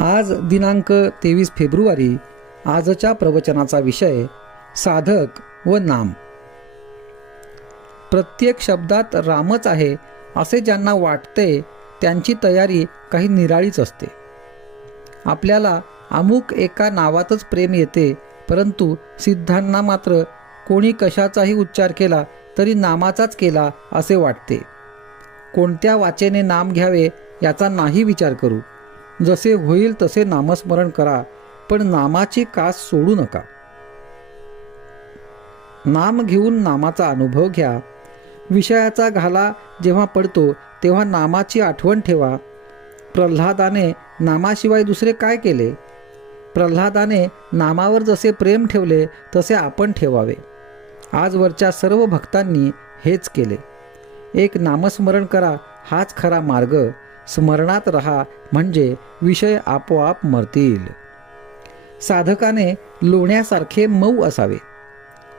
आज दिनांक 23 फेब्रुवारी. आजच्या प्रवचनाचा विषय साधक व नाम. प्रत्येक शब्दात रामच आहे असे ज्यांना वाटते त्यांची तयारी काही निराळीच असते. आपल्याला अमुक एका नावातच प्रेम येते, परंतु सिद्धांना मात्र कोणी कशाचाही उच्चार केला तरी नामाचाच केला असे वाटते. कोणत्या वाचेने नाम घ्यावे याचा नाही विचार करू. जसे होईल तसे नामस्मरण करा, पण नामाची कास सोडू नका. नाम घेऊन नामाचा अनुभव घ्या. विषयाचा घाला जेव्हा पडतो तेव्हा नामाची आठवण ठेवा. प्रल्हादाने नामाशिवाय दुसरे काय केले? प्रल्हादाने नामावर जसे प्रेम ठेवले तसे आपण ठेवावे. आजवरच्या सर्व भक्तांनी हेच केले. एक नामस्मरण करा, हाच खरा मार्ग. स्मरणात रहा म्हणजे विषय आपोआप मरतील. साधकाने लोण्यासारखे मऊ असावे.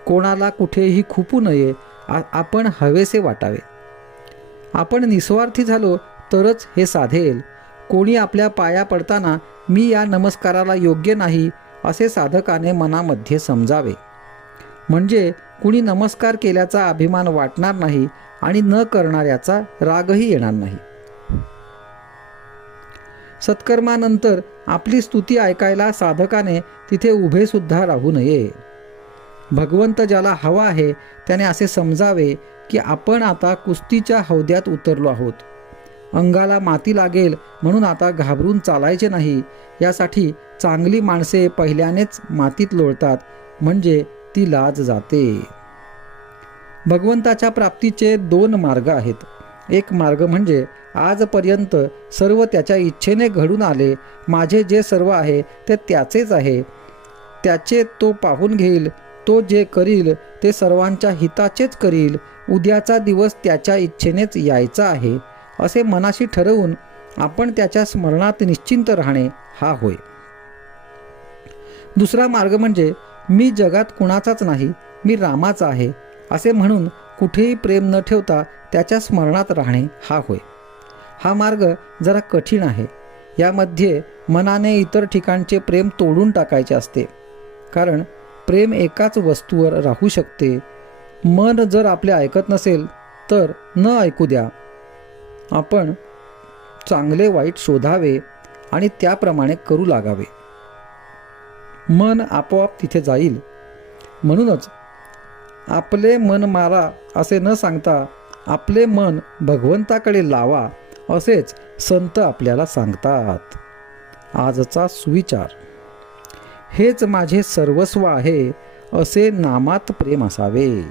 कोणाला कुठेही खुपू नये. आपण हवेसे वाटावे. आपण निस्वार्थी झालो तरच हे साधेल. कोणी आपल्या पाया पडताना मी या नमस्काराला योग्य नाही असे साधकाने मनामध्ये समजावे. म्हणजे कुणी नमस्कार केल्याचा अभिमान वाटणार नाही आणि न करणाऱ्याचा रागही येणार नाही. सत्कर्मानंतर आपली स्तुती ऐकायला साधकाने तिथे उभे सुद्धा राहू नये. भगवंत ज्याला हवा आहे त्याने असे समजावे की आपण आता कुस्तीच्या हौद्यात उतरलो आहोत. अंगाला माती लागेल म्हणून आता घाबरून चालायचे नाही. यासाठी चांगली माणसे पहिल्यानेच मातीत लोळतात, म्हणजे ती लाज जाते. भगवंताच्या प्राप्तीचे दोन मार्ग आहेत. एक मार्ग म्हणजे आजपर्यंत सर्व त्याच्या इच्छेने घडून आले. माझे जे सर्व आहे ते त्याचेच आहे. त्याचे तो पाहून घेईल. तो जे करील ते सर्वांच्या हिताचेच करील. उद्याचा दिवस त्याच्या इच्छेनेच यायचा आहे असे मनाशी ठरवून आपण त्याच्या स्मरणात निश्चिंत राहणे हा होय. दुसरा मार्ग म्हणजे मी जगात कुणाचाच नाही, मी रामाचा आहे असे म्हणून कुठेही प्रेम न ठेवता त्याच्या स्मरणात राहणे हा होय. हा मार्ग जरा कठीण आहे. यामध्ये मनाने इतर ठिकाणचे प्रेम तोडून टाकायचे असते, कारण प्रेम एकाच वस्तूवर राहू शकते. मन जर आपले ऐकत नसेल तर न ऐकू द्या. आपण चांगले वाईट शोधावे आणि त्याप्रमाणे करू लागावे. मन आपोआप तिथे जाईल. म्हणूनच आपले मन मारा असे न सांगता आपले मन भगवंताकडे लावा असेच संत आपल्याला सांगतात. आजचा सुविचार. हेच माझे सर्वस्व आहे असे नामात प्रेम असावे.